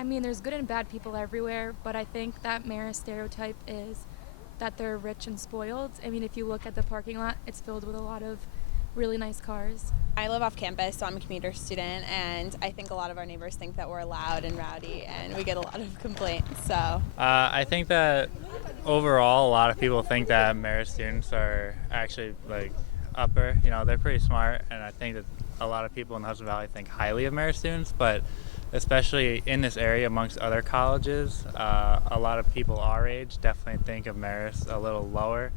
I mean, there's good and bad people everywhere, but I think that Marist stereotype is that they're rich and spoiled. I mean, if you look at the parking lot, it's filled with a lot of really nice cars. I live off campus, so I'm a commuter student, and I think a lot of our neighbors think that we're loud and rowdy, and we get a lot of complaints. So I think that overall, a lot of people think that Marist students are actually like upper. You know, they're pretty smart, and I think that a lot of people in the Hudson Valley think highly of Marist students, but especially in this area amongst other colleges, a lot of people our age definitely think of Marist a little lower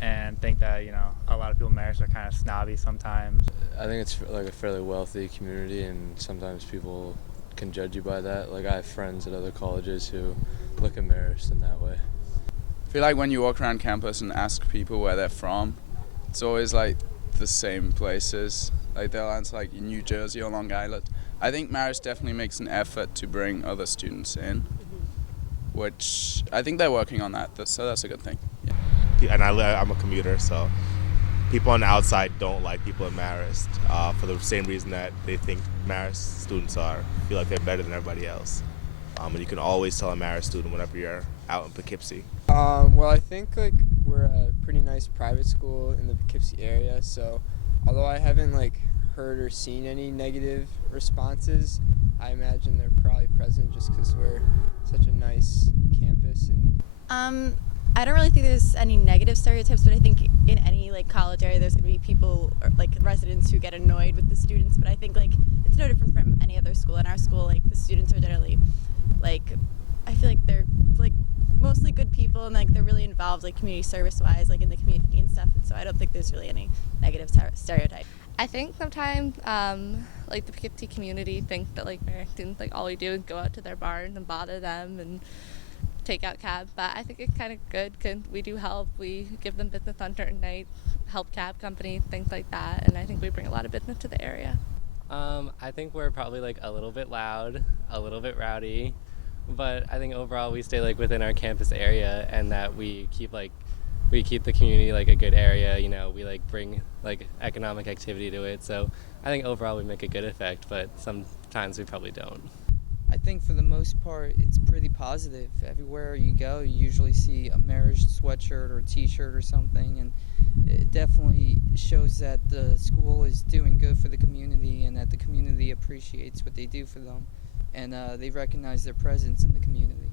and think that, you know, a lot of people in Marist are kind of snobby sometimes. I think it's like a fairly wealthy community, and sometimes people can judge you by that. Like, I have friends at other colleges who look at Marist in that way. I feel like when you walk around campus and ask people where they're from, it's always like the same places. Like they'll answer like New Jersey or Long Island. I think Marist definitely makes an effort to bring other students in, which I think they're working on that, so that's a good thing. Yeah. And I'm a commuter, so people on the outside don't like people in Marist for the same reason that they think Marist students feel like they're better than everybody else. And you can always tell a Marist student whenever you're out in Poughkeepsie. Well, I think like we're a pretty nice private school in the Poughkeepsie area, so although I haven't like heard or seen any negative responses, I imagine they're probably present just because we're such a nice campus. And I don't really think there's any negative stereotypes, but I think in any like college area there's going to be people or like residents who get annoyed with the students, but I think like it's no different from any other school. In our school, like the students are generally like, I feel like they're like mostly good people, and like they're really involved like community service wise, like in the community and stuff, and so I don't think there's really any negative stereotype. I think sometimes like the Poughkeepsie community think that like Marist students, like all we do is go out to their barns and bother them and take out cab, but I think it's kind of good because we do help. We give them business on certain nights, help cab companies, things like that, and I think we bring a lot of business to the area. I think we're probably like a little bit loud, a little bit rowdy, but I think overall we stay like within our campus area, and that we keep the community like a good area. You know, we like bring like economic activity to it, so I think overall we make a good effect, but sometimes we probably don't. I think for the most part it's pretty positive. Everywhere you go you usually see a Marist sweatshirt or t-shirt or something, and it definitely shows that the school is doing good for the community and that the community appreciates what they do for them, and they recognize their presence in the community.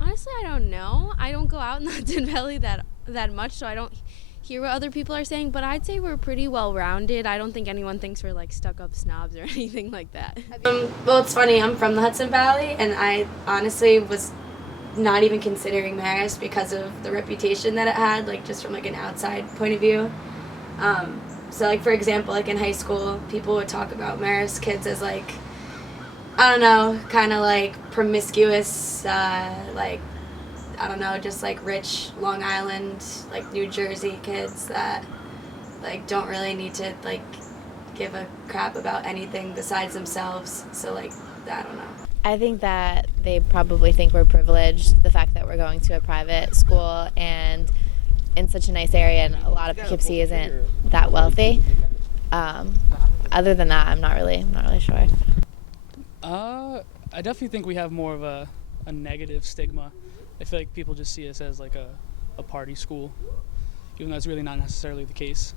Honestly, I don't know. I don't go out in the Hudson Valley that much, so I don't hear what other people are saying, but I'd say we're pretty well-rounded. I don't think anyone thinks we're like stuck-up snobs or anything like that. Well, it's funny, I'm from the Hudson Valley, and I honestly was not even considering Marist because of the reputation that it had, like just from like an outside point of view. So like for example, like in high school, people would talk about Marist kids as like, I don't know, kind of like promiscuous, like, I don't know, just like rich Long Island, like New Jersey kids that like don't really need to like give a crap about anything besides themselves. So like, I don't know. I think that they probably think we're privileged, the fact that we're going to a private school and in such a nice area, and a lot of Poughkeepsie isn't that wealthy. Other than that, I'm not really sure. I definitely think we have more of a negative stigma. I feel like people just see us as like a party school, even though that's really not necessarily the case.